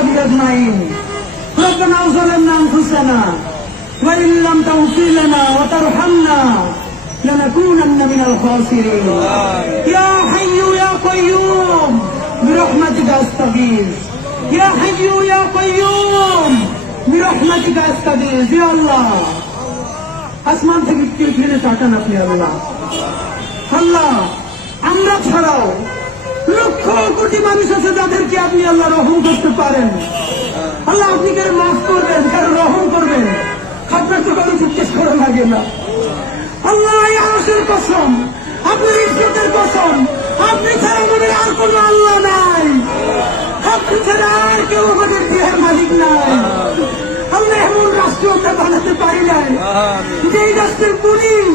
وأصحابه أجمعين. ربنا ظلمنا أنفسنا وإن لم تغفر لنا وترحمنا لنكونن من الخاسرين. يا حي يا قيوم برحمتك أستغيث. يا حي يا قيوم برحمتك أستغيث. يا الله আসমান থেকে ফিরে তাকান আপনি আল্লাহ। আল্লাহ আমরা ছাড়াও লক্ষ কোটি মানুষ আছে যাদেরকে আপনি আল্লাহ রহম করতে পারেন। আল্লাহ আপনি কারো মাফ করবেন, কারো রহম করবেন, আপনার তো কারো জিজ্ঞেস করা লাগে না। আল্লাহ এই আরশের কসম, আপনার ইজ্জতের কসম, আপনি ছাড়া আমাদের আর কোন আল্লাহ নাই, আপনি ছাড়া আর কেউ আমাদের দেহের মালিক নাই। আমরা এমন রাষ্ট্র আমরা বানাতে পারি নাই যেই রাষ্ট্রের পুলিশ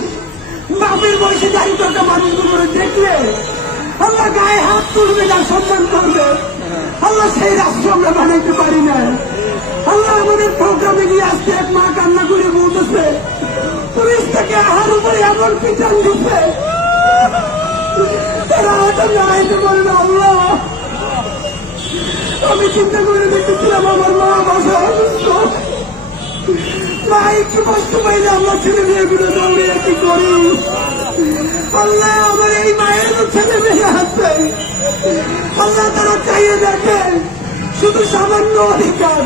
বাপের বয়সে দাঁড়িয়ে থাকা মানুষগুলো দেখলে আল্লাহ গায়ে হাত তুলবে, না সম্মান করবে। আল্লাহ সেই রাষ্ট্র আমরা বানাইতে পারি না। আল্লাহ আমাদের প্রোগ্রামে গিয়ে আসতে এক মা কান্না করে বলতেছে পুলিশ থেকে আহার উপরে এমন পিটান দিচ্ছে তারা হয়তো দাঁড়াইতে পারে না। আল্লাহ আমি চিন্তা করে দেখতেছিলাম আমার মা বাসা অসুস্থ, মা একটু কষ্ট পাইলে আমরা ছেলে মেয়েগুলো দৌড়িয়ে কি করি। আল্লাহ আমার এই মায়ের ছেলে মেয়ে আছে, আল্লাহ তারা চাইয়ে দেখে শুধু সামান্য অধিকার।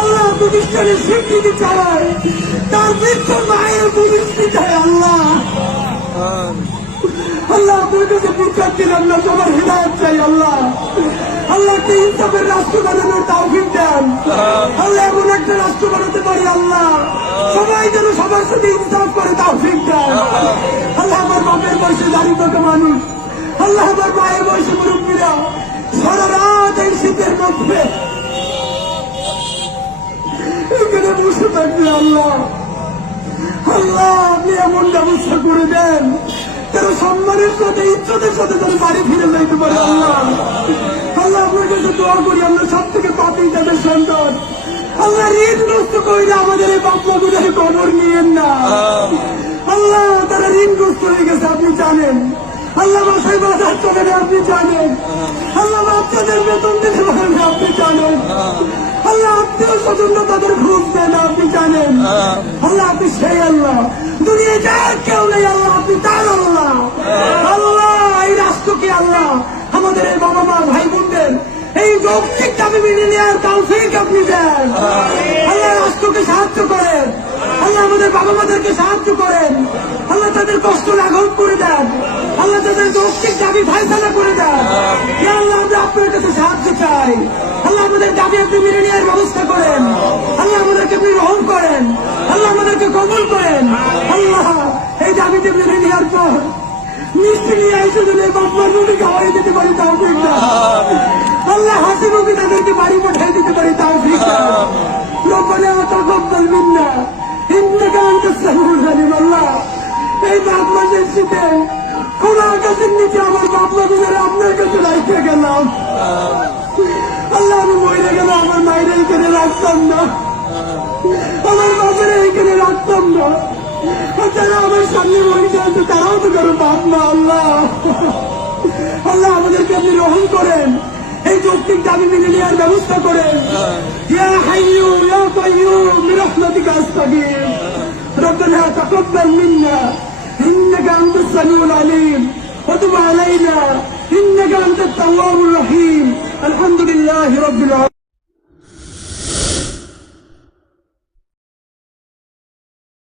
আল্লাহ প্রতিষ্ঠানের স্বীকৃতি চালায়, তার বৃদ্ধ মায়ের পরিস্থিতি চায়। আল্লাহ আল্লাহ আপনার কাছে বিচার দিলাম না, তোমার হিদায়ত চাই। আল্লাহ আল্লাহকে ইনসাফের রাষ্ট্র বানানোর তাওফিক দেন। আল্লাহ এমন একটা রাষ্ট্র বানাতে পারি আল্লাহ সবাই যেন সবার সাথে ইনসাফ করে তাওফিক দেন। আল্লাহ আমার বাপের বয়সে দাঁড়িয়ে থাকা মানুষ, আল্লাহ আমার মায়ের বয়সে মুরব্বীরা সারা রাত এই শীতের মধ্যে এখানে বসে থাকবে। আল্লাহ আল্লাহ আপনি এমন ব্যবস্থা করে দেন তারা সম্মানের সাথে ইজ্জতের সাথে তারা বাড়ি ফিরে যাইতে পারে। আল্লাহ আল্লাহ আপনার কাছে দোয়া করি, আমরা সব থেকে পাপী তাদের সন্তান। আল্লাহ ঋণগ্রস্ত করিলে আমাদের এই বাপ মাগুদের খবর নিয়েন না। আল্লাহ তারা ঋণগ্রস্ত হয়ে গেছে আপনি জানেন। আল্লাহ বাসায় বাজার চলে না আপনি জানেন। আল্লাহ বাচ্চাদের বেতন দিতে পারেন না আপনি জানেন। আল্লাহ আত্মীয় স্বজনরা তাদের ঘুষ দেন আপনি জানেন। আল্লাহ আপনি সেই আল্লাহ, দুনিয়ায় যার কেউ নেই আল্লাহ আপনি তার আল্লাহ। আল্লাহ এই রাষ্ট্রকে আল্লাহ আমাদের এই বাবা মা ভাই বোনদের এই যৌক্তিক দাবি মেনে নেওয়ার তৌফিক আপনি দেন। আল্লাহ রাষ্ট্রকে সাহায্য করেন, আল্লাহ আমাদের বাবা মাদেরকে সাহায্য করেন। আল্লাহ তাদের কষ্ট লাঘব করে দেন, আল্লাহ তাদের যৌক্তিক দাবি ফায়সালা করে দেন। আল্লাহ আমরা আপনার কাছে সাহায্য চাই। আল্লাহ আমাদের দাবি আপনি মেনে নেওয়ার ব্যবস্থা করেন। আল্লাহ আমাদেরকে আপনি রহম করেন, আল্লাহ আমাদেরকে কবুল করেন। আল্লাহ এই দাবিতে মেনে নেওয়ার পর মিষ্টি নিয়ে এসে দিলে বাপমার মুখে খাওয়াই দিতে পারি তাওফিক দাও। আল্লাহ হাসি মুখে তাদেরকে বাড়ি পাঠিয়ে দিতে পারি তাওফিক দাও। রব্বানা তাকাব্বাল মিন্না ইন্নাকা আনতাস সামিউল আলিম। আল্লাহ এই বাপ মাসের শীতে কোন আকাশের নিচে আমার বাপ মাগুদের আপনার কাছে রাখতে গেলাম। আল্লাহ আমি মরে গেলে আমার মায়ের এইখানে রাখতাম না, আমার বাপের এইখানে রাখতাম না। যারা আমার সামনে মরে আছে তারাও তো কারো বাপ মা। আল্লাহ আল্লাহ আমাদেরকে আপনি রহম করেন, এই যৌক্তিক দাবি মেনে নেওয়ার ব্যবস্থা করেন। ইয়া হাইয়্যু ইয়া কাইয়্যুম বিরহমাতিকা আস্তাগীথ। রব্বানা তাকাব্বাল মিন্না ইন্নাকা আনতাস সামিউল আলিম ওয়া তুব আলাইনা ইন্নাকা আনতাত তাওয়াবুর রহিম। আলহামদুলিল্লাহি রাব্বিল আলামিন।